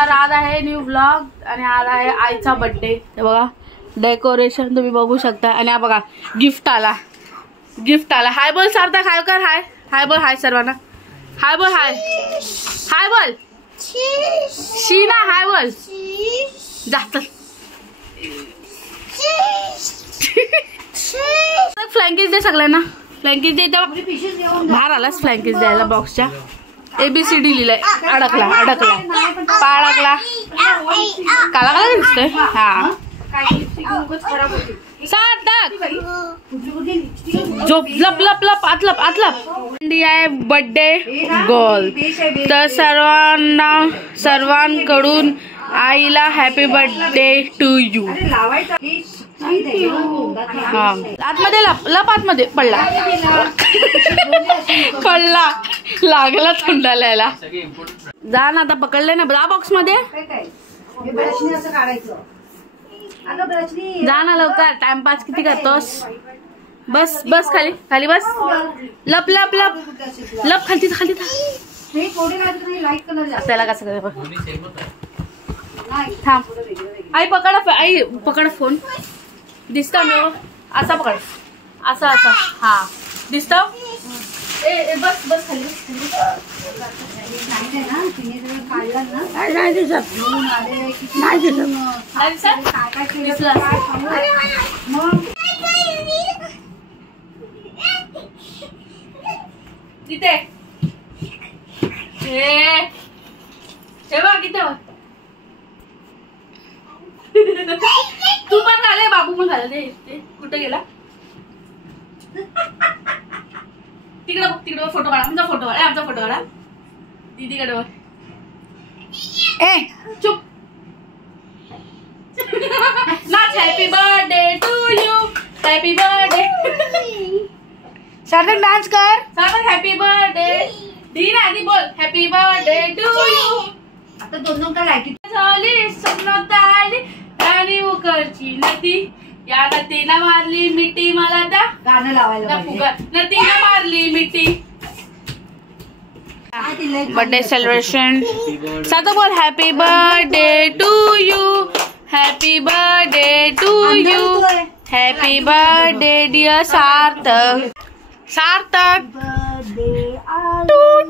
तर आज आहे न्यू व्लॉग आणि आज आहे आईचा बर्थडे. ते बघा डेकोरेशन तुम्ही बघू शकता. आणि हा बघा गिफ्ट आला. हाय बोल सार्थक. हाय कर. हाय बोल. हाय सर्वांना. हाय बोल. हाय बोल. शीना हाय बोल. जास्त फ्लँकीज दे सगळ्यांना. फ्लँकीज दे. बाहेर आलास फ्लँकीज द्यायला बॉक्सच्या. ABCD लिहिलंय. अडकला पाळकला काला काला दिसतोय. हा सार्थक झोप. लप आतलप इंडिया आहे बर्थडे गर्ल. तर सर्वांकडून आईला हॅपी बर्थडे टू यू. हा आतमध्ये लप आतमध्ये पडला लागला तोंडाला यायला. जा ना आता पकडले ना. जा बॉक्स मध्ये जा ना लवकर. टाइमपास किती करतोस. बस खाली बस. लप खाली त्याला कसं थांब. आई पकड फोन. दिसता मी असा पकड. असं हा दिसत. बस खाली. नाही दिसत. तिथे किती तू पण झाले. बाबू पण झाले. कुठे गेला. तिकडे फोटो काढा. आमचा फोटो काढा. दीदीकडे बघ. चुप नाच. Happy birthday to you. Happy birthday. Sarthak dance कर. Sarthak happy birthday. दी ना आधी बोल. Happy birthday to you. आता दोन का लाईटी झाली. स्वप्नात आली आणि उकरची नदी. या नदीला मारली मिठी. मला त्या गाणं लावायला नदीला मारली मिठी. Birthday celebration. सार्थक बोल. Happy birthday to you. Happy birthday to you. Happy birthday dear Sarthak.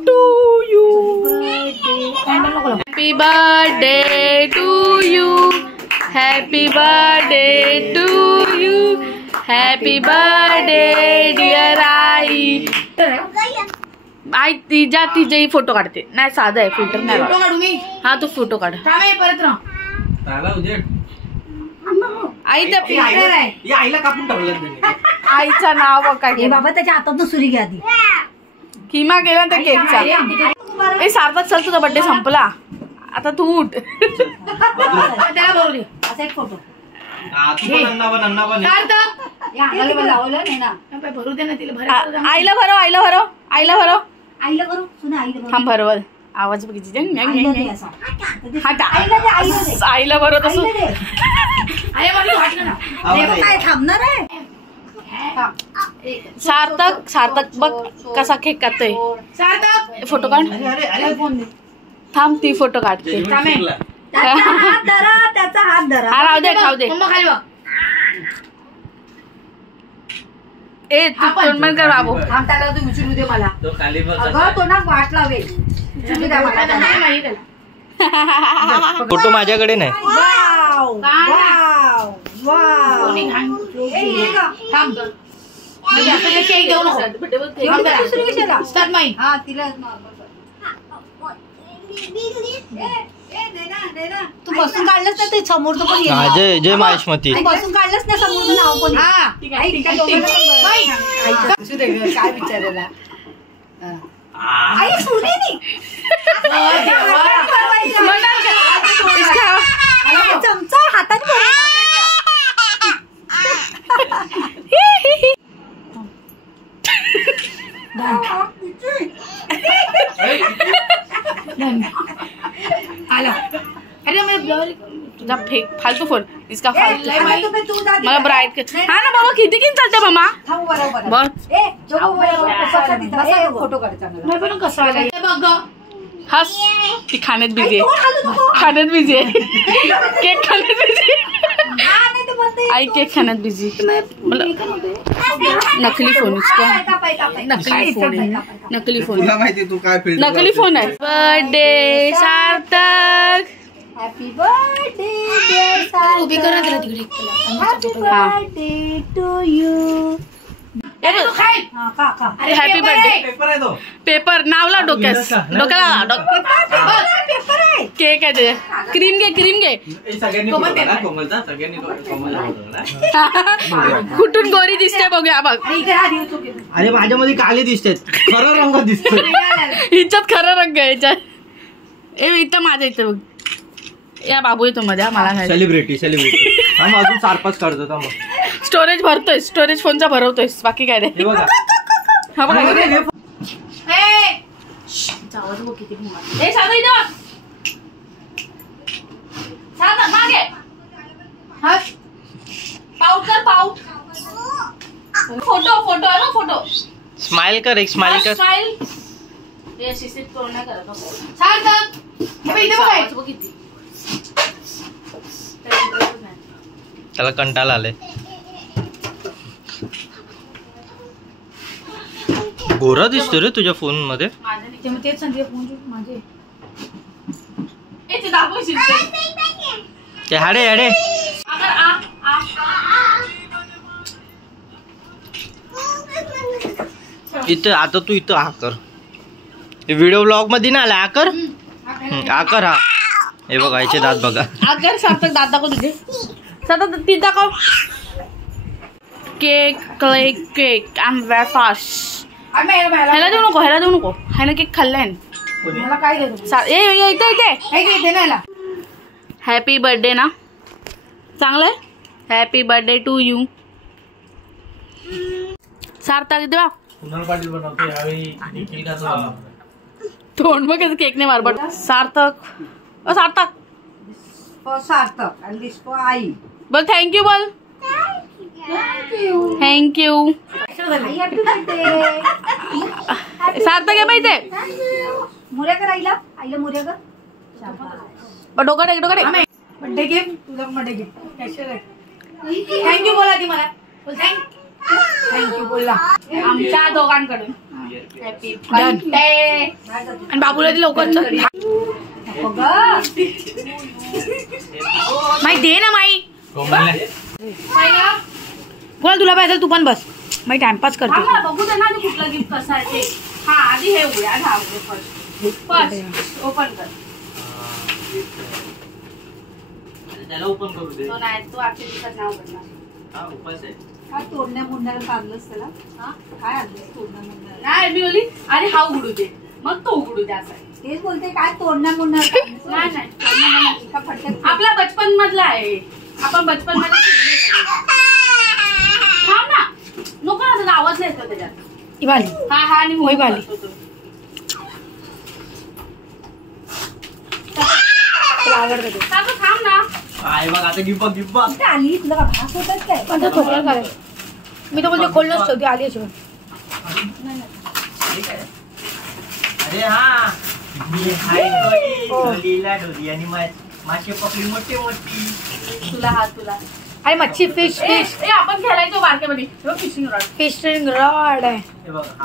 To you. Happy birthday to you. Happy birthday to you. Happy birthday dear आई. आई तिच्याही फोटो काढते. नाही साधा आहे फिल्टर नाही. फोटो काढू मी. हा तू फोटो काढ. परत आई आईला कापून टाकलं. आईचं नाव काय बाबा. त्याच्या हातात सुरी घ्या. किमा गेला तर केकचा. सार्थक चल तुझा बर्थडे संपला. आता तू उठ. त्याला बोलली असा एक फोटो. भरू दे ना तिला. आईला भरो. थांब भरवल. आवाज बघितली. आईला भरो तसं. थांबणार आहे. सार्थक बघ कसा केक काढतोय. सार्थक फोटो काढ. थांब ती फोटो काढते. त्याचा हात धरा. खाऊ दे. तू कर बाबू. त्याला तू उचलू दे मला. तो ना वाट लावेल. फोटो माझ्याकडे नाही. तू बसून काढलंस ना ते समोरचं पण. जय माहेशमती. बसून काढलंस ना समोरचं नाव पण. काय विचारायला. आई सुने चमचा हातात. आला. अरे तुझा फेक फालतू फोन. इसका फालतू. मला ब्राईट. हा ना बाबा किती किन चालते मामा. बघ फोटो काढायचा. हस ती खाण्यात बिझी आहे. खाण्यात बिझी आहे. केक खाण्यात बिझी. आई केक खाण्यात बिझी. मला नकली फोन नकली फोन आहे. नकली फोन नकली फोन आहे. बर्थडे सार्थक. हॅपी बर्थडे उभी करा तिला तिकडे. Birthday to you. Happy birthday. Paper नावला डोक्यास. डोक्याला केक आहे ते. क्रीम घे क्रीम घे. कुठून गोरी दिसते बघूया बघ. अरे माझ्यामध्ये काळे दिसते. खरं रंग दिसतो. हिच्यात खरं रंग आहे. याच्यात इथं माझ्या इथं बघ. या बाबू येतो मध्ये मला. सेलिब्रिटी अजून 4-5 काढतो. स्टोरेज भरतोय. स्टोरेज फोनचा भरवतोय. बाकी काय नाही. हा बघा फोटो फोटो आहे ना. फोटो स्माइल कर. एक स्माइल कर. स्माइल. किती त्याला कंटाळा आलाय. गोरा दिसतो रे तुझ्या फोन मध्ये. तेच सांगते फोन माझे. ते हाडे हाडे. इथं आता तू इथं हा कर. व्हिडिओ ब्लॉग मध्ये ना आला आकर. आकर हा. हे बघा याचे दात बघा. आकर सार्थक दात दाखव तुझे. सतत ती दाखव. Cake cake cake. I am very fast. ह्याला देऊ नको. ह्याला देऊ नको. ह्यानं केक खाल्लाय. मला काय इथे हॅपी बर्थडे ना. चांगलंय. Happy birthday to you. Sarthak देवा तोंड बघ. केक नाही मारबट. सार्थक सार्थक सार्थक आणि दिसतो आई. बोल थँक्यू. बोल थँक्यू. सार्थक आहे पाहिजे. मुर्या कर आईला. आईला मुर्या कर. डोका डोका बर्थडे गिफ्ट तुझा. बर्थडे गिफ्ट थँक्यू बोला ती मला. थँक्यू बोला आमच्या दोघांकडून. Happy birthday. आणि बाबूला ती लवकर माई दे ना. माई बोल तुला पाहिजे तू पण बस. माई टाइमपास करते. बघू दे ना कुठलं गिफ्ट कसं आहे ते. हा आधी हे उघडे. आधी हा उघडे फर्स्ट ओपन कर. त्याला ओपन करू दे. तो नाही तू आजच्या दिवसात नाव करणार. हा उपास आहे. काय तोडण्या मुंड्याला आणलंस त्याला. काय आणलंस तोडण्या मुंड्याला. नाही मी बोलली आणि हा उघडू दे मग तो उघडू दे. असं तेच बोलते. काय तोडण्या मुंड्या. नाही आपला बचपन मधला आहे. आपण बचपन मध्ये थांब ना. नको ना आवाज नाही येतो त्याच्यात. हा हा आणि मोही भाली. थांब ना. आता गिफ्ट आली तुला का भास होतात काय. मी तर बोलते खोल नसतो. ती आली अशी. अरे हा आणि मासे पकडी मोठी मोठी. तुला हा तुला अरे मच्छी फिश फिश. आपण खेळायचो बारक्यामध्ये. Fishing rod. फिशिंग रॉड आहे.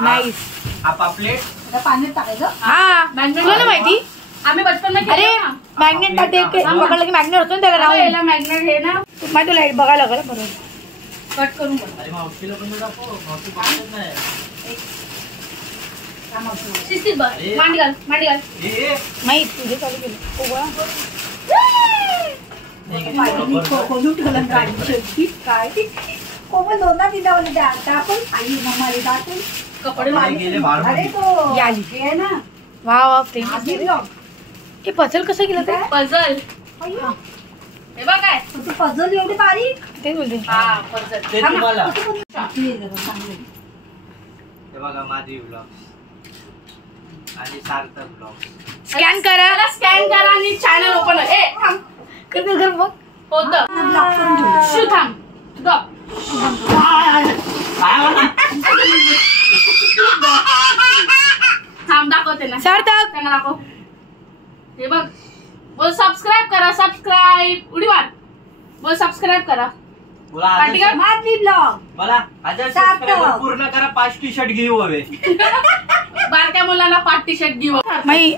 नाईस. हा पापलेट पाण्यात टाकायचं. हा तुला ना माहिती आम्ही बचपन मध्ये. अरे मॅग्नेट पकडलं की मॅग्नेट होतो ना त्याला. राहून याला मॅग्नेट हे ना. माहिती तुला बघायला लागलं. बरोबर कट करून बघ. अरे मावशीला पण दाखव. मावशी पाहत नाही. शिस्तीत बघ. मांडी घाल मांडी घाल. माहित तुझे चालू केलं. काय कोमल दोनदा तिला बोलले टाकून आई मम्माला टाकून कपडे अरे तो आहे ना. वा वा हे पझल कसं केलं ते. पझल हे बघ काय. तू पझल एवढी बारीक. तेच बोलते. हा पझल ते तुम्हाला. चांगले. हे बघा माझी ब्लॉग आणि सार्थक ब्लॉग. स्कॅन करा. स्कॅन करा आणि चॅनल ओपन. ए थांब. कर बघ. होतं. शू थांब. गप. थांब दाखवते ना. सार्थक त्यांना दाखव. हे बघ बोल सबस्क्राईब करा. सबस्क्राईब उडी मार. बोल सबस्क्राईब करा. बोला मला 1000 सबस्क्रायबर पूर्ण करा. 5 टी-शर्ट घेऊ हवे. बारक्या मुलांना 5 टी-शर्ट घेऊ. माई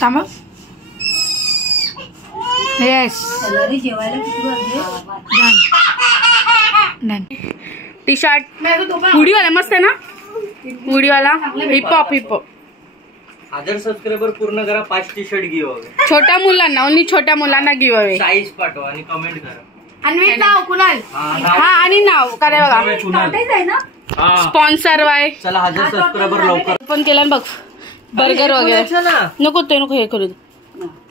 थांब. येस टी-शर्ट हुडीवाला मस्त आहे ना. हुडीवाला हिपहॉप 1000 सबस्क्रायबर पूर्ण करा. 5 टी-शर्ट घेऊ हवे. छोट्या मुलांना ओन्ली छोट्या मुलांना गिव अवे. साईज पाठवा आणि कमेंट करा. आणि नाव कुणाल. हा आणि नाव काय बघा स्पॉन्सर वाय. चला 1000 सबस्क्रायबर लवकर. पण केलं बघ बर्गर वगैरे नको ते नको हे करू.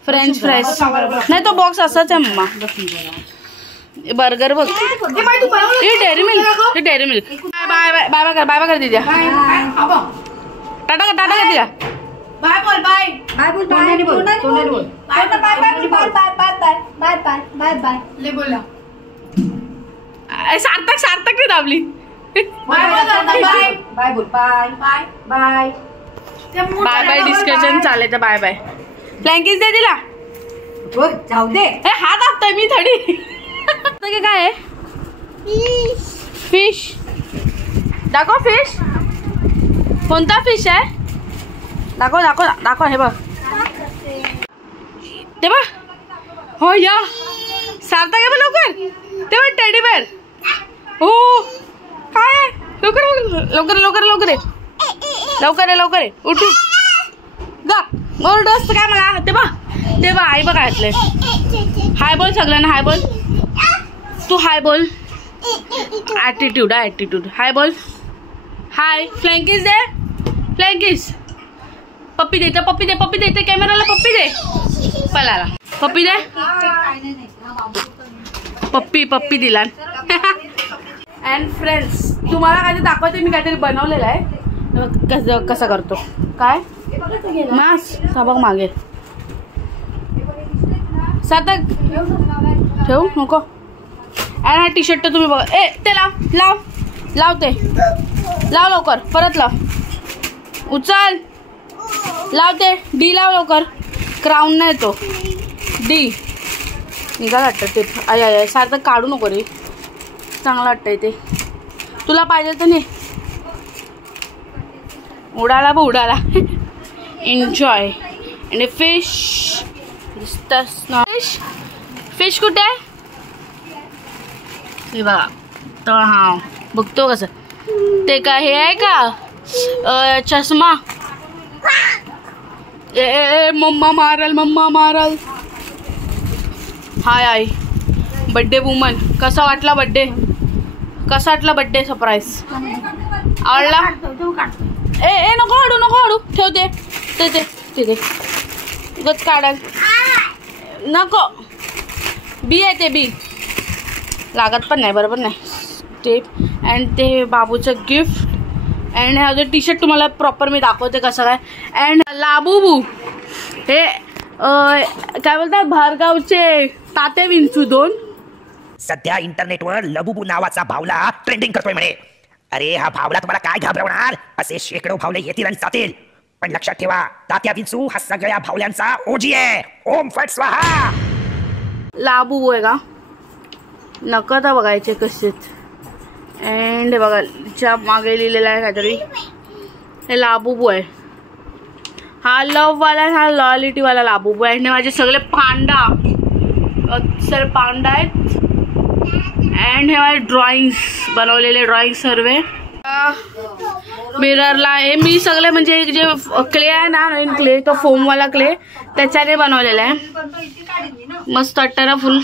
फ्रेंच फ्राईज नाही तो बॉक्स असाच आहे मम्मा. बर्गर बघ. Dairy Milk Dairy Milk. Bye bye bye कर बाय बाय कर दीजिए. टाटा टाटा कर दिया. बाय बोल बाय. बाय बोल बाय बोल bye bye bye bye bye bye bye bye ले बोला. सार्थक सार्थक नाही दाबली. बाय बाय बाय बोल bye bye bye bye bye discussion चालायचं. बाय बाय फ्लँकीज दे दिला. जाऊ दे. हात दाबतोय मी थोडी. काय आहे फिश दाखव. फिश कोणता फिश आहे दाखव दाखव दाखव. हे बघ ते बघ. हो या सार्थक आहे बघ लवकर. ते बघ टेडी बेअर. हो काय लवकर लवकर लवकर लवकर आहे. लवकर आहे लवकर आहे. उठू गा ओरडस काय मला. ते बघ आई बघ घातलंय. हाय बोल सगळ्यांना. हाय बोल तू. हाय बोल. Attitude attitude. हाय बोल. हाय फ्लँकीज दे. फ्लँकीज पप्पी दे. पप्पी दे पप्पी दे. कॅमेराला पप्पी दे. पलाला पप्पी दे. पप्पी पप्पी दिला. अँड फ्रेंड्स तुम्हाला काहीतरी दाखवते. मी काहीतरी बनवलेलं आहे. कसं करतो काय मास सबक मागे. सातक ठेवू नको. आणि हा टी शर्ट तुम्ही बघा. ए ते लाव लाव लाव. ते लाव लवकर. परत लाव. उचल लावते. डी लाव लवकर. क्राऊन नाही तो डी निघाला वाटतं ते. आय आय सारखं काढू नको रे. चांगलं वाटतंय ते. तुला पाहिजे तर नाही. उडाला बघ उडाला. एन्जॉय. आणि फिश फिश फिश कुठे आहे हे बघा. तर हा बघतो कसं. ते का हे आहे का चष्मा. ए मम्मा मारल मम्मा मारल. हाय आई बड्डे वुमन. कसा वाटला बड्डे. कसा वाटला बड्डे सरप्राईज. आवडला. ए नको हाडू नको हाडू. ठेवते ते ते ते गच काढाल नको. बी आहे ते बी लागत पण नाही बरोबर नाही. टेप अँड ते बाबूचं गिफ्ट. अँड हा जो टी शर्ट तुम्हाला प्रॉपर मी दाखवते कसं काय. अँड लाबूबू हे काय बोलतात भारगावचे ताते विंचू 2. सध्या इंटरनेटवर लबुबू नावाचा भावला ट्रेंडिंग करतोय म्हणे. अरे हा भावला तुम्हाला काय घाबरवणार. असे शेकडो भावले येतील आणि जातील. पण लक्षात ठेवा तात्या विंचू हा सगळ्या भावल्यांचा ओजी आहे. ओम फट स्वाहा. लाबू आहे का नका बघायचे कसेच. अँड बघा च्या मागे लिहिलेलं आहे काहीतरी. हे लाबूबू आहे. हा लव वाला हा लॉयलिटी वाला लाबूबू आहे. आणि माझे सगळे पांडा सर पांडा आहेत. अँड हे माझे ड्रॉइंग्स बनवलेले ड्रॉइंग सर्व. मिररला हे मी सगळे म्हणजे जे क्ले आहे ना नवीन क्ले तो फोमवाला क्ले त्याच्याने बनवलेला आहे. मस्त वाटतं ना फुल.